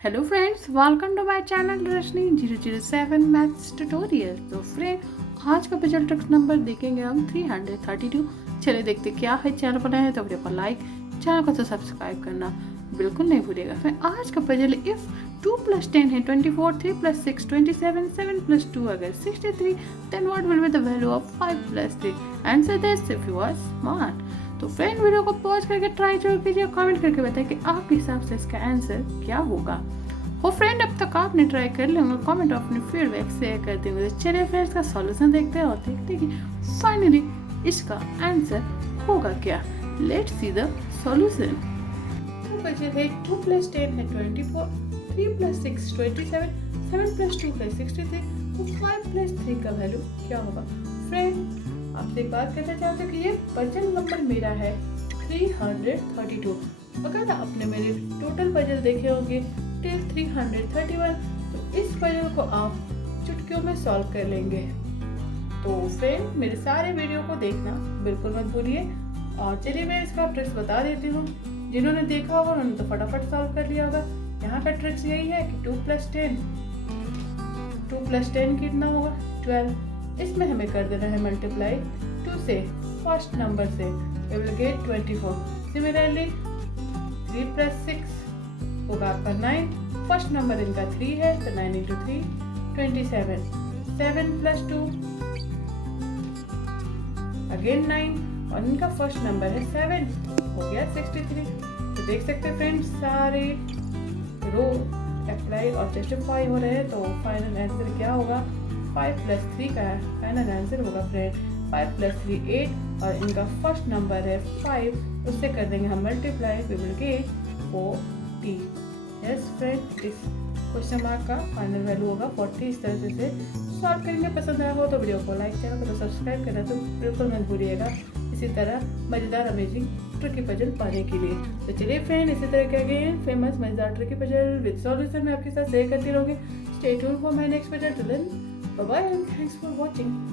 Hello friends, welcome to my channel Rashmi 007 maths tutorial. तो friend, आज का पजल ट्रिक्स नंबर देखेंगे हम 332। चलिए देखते क्या है। चैनल पर नए हैं तो वीडियो को लाइक, चैनल को तो सब्सक्राइब करना बिल्कुल नहीं भूलिएगा। फिर आज का पजल, इफ 2 + 10 है 24, 3 + 6 27, 7 + 2 अगर 63, then what will be the value of 5 + 3? Answer this if you are smart. तो फ्रेंड, वीडियो को पॉज करके ट्राई जरूर कीजिए, कमेंट करके बताइए कि आपके हिसाब से इसका आंसर क्या होगा। हो फ्रेंड, अब तक आपने ट्राई कर लिया होंगे, कमेंट अपने फीडबैक शेयर कर देंगे। तो चलिए फ्रेंड, इसका सॉल्यूशन देखते हैं और देखते हैं कि फाइनली इसका आंसर होगा क्या। Let's see the solution. बचे थे 2 + 10 है 24, 3 + 6 27, 7 + 2 है 63। तो 5 + 3 का वैल्यू क्या होगा। फ्रेंड, आपसे बात करना चाहते हैं कि ये पजल नंबर मेरा है 332। अगर आपने मेरे टोटल पजल देखे होंगे टिल 331, तो इस पजल को आप चुटकियों में सॉल्व कर लेंगे। तो फ्रेंड, मेरे सारे वीडियो को देखना बिल्कुल मत भूलिए। और चलिए मैं इसका ट्रिक्स बता देती हूँ। जिन्होंने देखा होगा उन्होंने तो फटाफट सॉल्व कर लिया होगा। यहाँ का ट्रिक्स यही है कि 2 + 10 कितना होगा 12। इसमें हमें कर देना है मल्टीप्लाई 2 से, फर्स्ट नंबर से वी विल गेट 24। सिमिलरली 3 + 6 होगा आपका 9, फर्स्ट नंबर इनका 3 है तो 9 × 3 27, 7 + 2 अगेन 9 और इनका फर्स्ट नंबर है 7, हो गया 63। तो देख सकते हैं फ्रेंड्स, सारे रो अप्लाई और जस्टिफाई हो रहे हैं। तो फाइनल आंसर क्या होगा, 5 + 3 का फाइनल आंसर होगा फ्रेंड 5 + 3 8 और इनका फर्स्ट नंबर है 5, उससे कर देंगे हम multiply, we will get 40। Yes friend, इस क्वेश्चन मार्क का फाइनल वैल्यू होगा 40। इस तरह से सॉल्व करेंगे। पसंद आया हो तो वीडियो को लाइक, चैनल को तो सब्सक्राइब करना तो बिल्कुल मत भूलिएगा। इसी तरह मज़ेदार अमेजिंग ट्रिकी पजल पाने के लिए। तो चलिए फ्रेंड, इसी तरह के अगेन फेमस मज़ेदार ट्रिकी पजल विद सॉल्यूशन मैं आपके साथ शेयर करती रहूँगी। Stay tuned for my next puzzle. Till then, bye bye and thanks for watching.